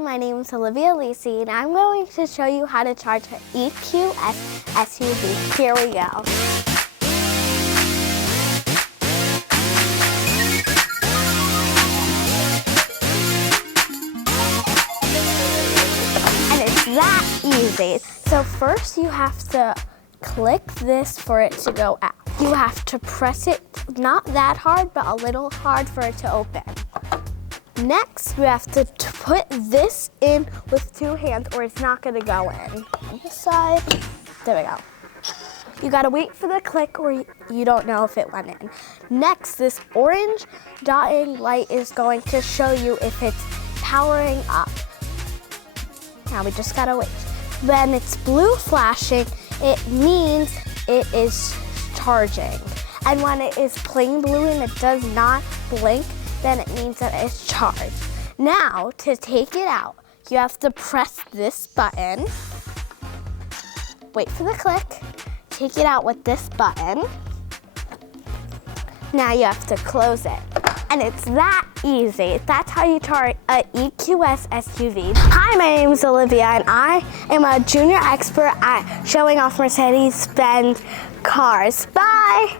my name is Olivia and I'm going to show you how to charge an EQS SUV. Here we go. And it's that easy. So first you have to click this for it to go out. You have to press it, not that hard, but a little hard for it to open. Next, you have to put this in with 2 hands or it's not gonna go in. On this side, there we go. You gotta wait for the click or you don't know if it went in. Next, this orange dotting light is going to show you if it's powering up. Now we just gotta wait. When it's blue flashing, it means it is charging. And when it is plain blue and it does not blink, then it means that it's charged. Now, to take it out, you have to press this button, wait for the click, take it out with this button. Now you have to close it. And it's that easy. That's how you charge an EQS SUV. Hi, my name is Olivia, and I am a junior expert at showing off Mercedes-Benz cars. Bye!